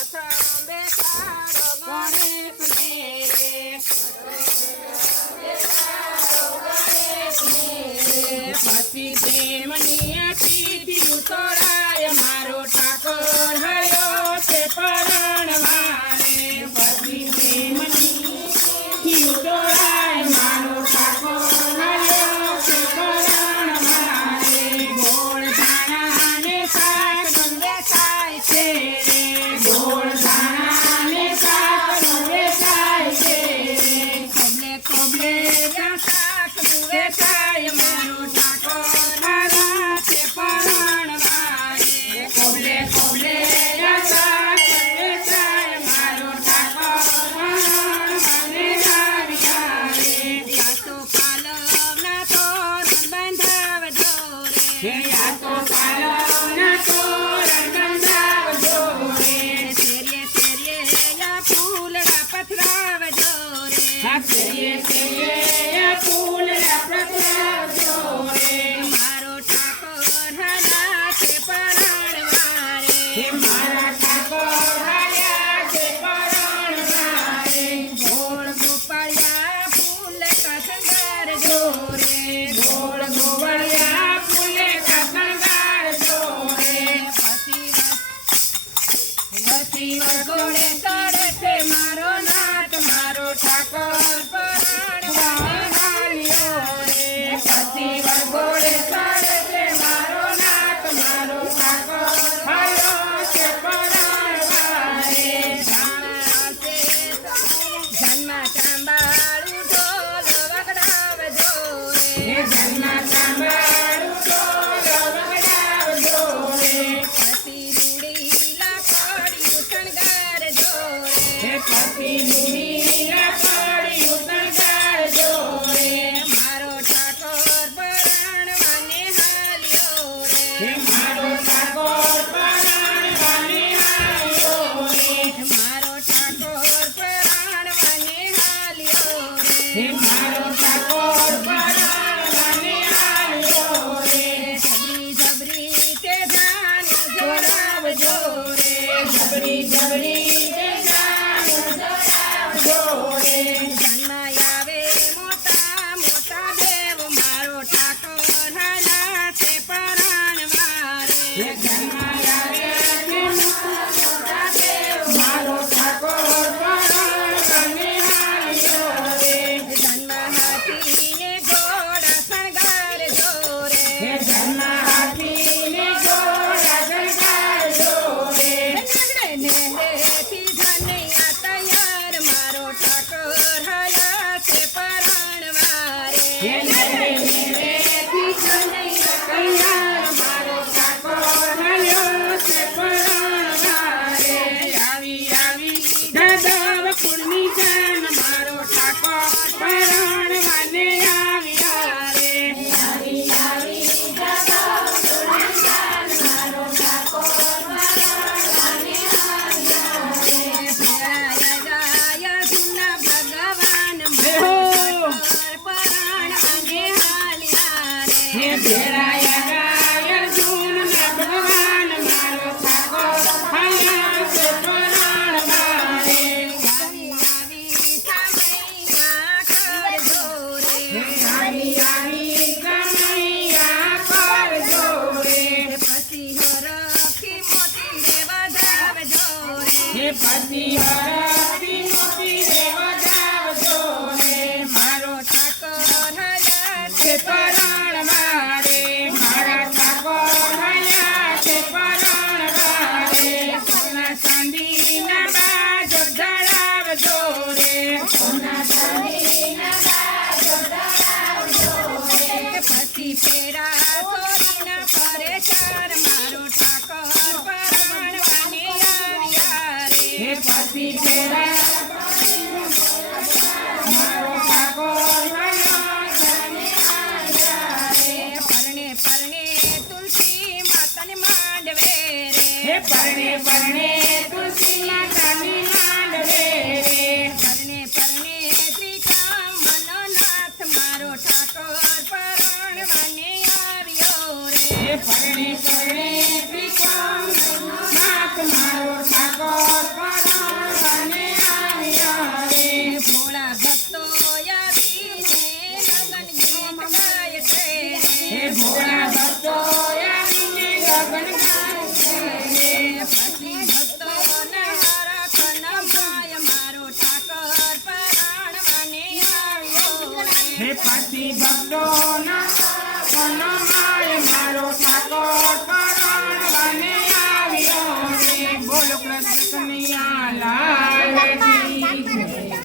પ્રથમ બેસાડો ગણેશને પછી તેમની તિથિ ઉતરાય મારો ઠાકોર હર્યો છે પરણવાને પછી તેમની તિથિ ઉતરાય મારો ઠાકોર હર્યો છે પરણવાને ગોળ ધાણાને શાક વેચાય છે રે ગોળ ધાણાને શાક વેચાય છે રે કોબલે શાક વેચાય મારો ઠાકોર હર્યો છે પરણવાને કોબલે શાક વેચાય મારો ઠાકોર પરણવાને આવ્યા રે આ તો પાલવના તોરણ બંધાવજો રે આ તો પાલવના તોરણ બંધાવજો રે શેરીએ યા ફૂલડા પથરાવજો રે શેરીએ યા ફૂલડા પથરાવજો રે મારો ઠાકોર હર્યા છે પરણવા રે મારા ઠાકોર હર્યા છે પરણવા રે ગોળ ગોપાળિયા ફૂલ કસંગારજો રે ગોળ ગોપાળિયા ફૂલ કસંગારજો રે પછી વગોળે તળે મારો નાથ મારો ઠાકોર પરણવા હાલ્યો રે પછી વગોળે તળે મારો નાથ મારો ઠાકોર હાલ્યો છે પરણવા રે જન્મ ચાંબાળું ઢોલ વગડાવજો રે જન્મ ચાંબાળું ઢોલ વગડાવજો રે પછી રૂડી લાકડીયું શણગારજો રે પછી રૂડી લાકડીયું શણગારજો રે મારો ઠાકોર પરણવાને હાલ્યો રે મારો ઠાકોર પરણવાને હાલ્યો રે મારો ઠાકોર પરણવાને હાલ્યો રે મારો ઠાકોર પરણવાને હાલ્યો રે જબરી જબરી તે જાન જોડાવજો રે જબરી જબરી તે જાન જોડાવજો રે જન્મ આવે મોટા મોટા દેવ મારો ઠાકોર હર્યા છે પરણવા રે જન્મ આવે મોટા દેવ મારો ઠાકોર પરણવાને હાલ્યો રે જન્મ હાથીને ઘોડા શણગારજો રે જન્મ હાથીને ઘોડા શણગારજો રે નેહરેથી ધનૈયા તૈયાર મારો ઠાકોર હર્યા છે પરણવા રે નેહરેથી ધનૈયા તૈયાર મારો ઠાકોર હર્યો છે પરણવા રે આવી દાદવ કુળની જાન મારો ઠાકોર પરણવાને આવ્યા રે આવી દાદવ કુળની જાન મારો ઠાકોર પરણવાને આવ્યા રે ભેળાયા ગયા જૂના ભગવાન મારો ઠાકોર પરણવાને હાલ્યા રે ભેળાયા ગયા જૂના ભગવાન મારો ઠાકોર હાલ્યા છે પરણવા રે આવી સમૈયા કરજો રે આવી સમૈયા કરજો રે પછી હરખી મોતી રે વધાવજો રે પછી હરખી મોતી રે વધાવજો રે મારો ઠાકોર હર્યા છે પરણવા રે મારા ઠાકોર હર્યા છે પરણવા રે સોના ચાંદીના બાજો ધરાવજો રે સોના ચાંદીના બાજો ધરાવજો રે પછી પેરા તોડીના ફરે ચાર મારો ઠાકોર પરણવાને આવ્યા રે પછી પેરા મારો ઠાકોર હર્યો છે આવ્યા રે પરણે પરણે તુલસી માતાને માંડવે રે પરણે પરણે તુલસી માતાની માંડવે રે પરણે પરણે ત્રિકામ મનોનાથ મારો ઠાકોર પરણવાને આવ્યો રે પરણે પરણે ત્રિકામ મનોનાથ મારો ઠાકોર હે પાછી ભક્તોના મનોમાય મારો ઠાકોર પરણવાને આવ્યો રે. બોલો કૃષ્ણ કનૈયા લાલ કી જય.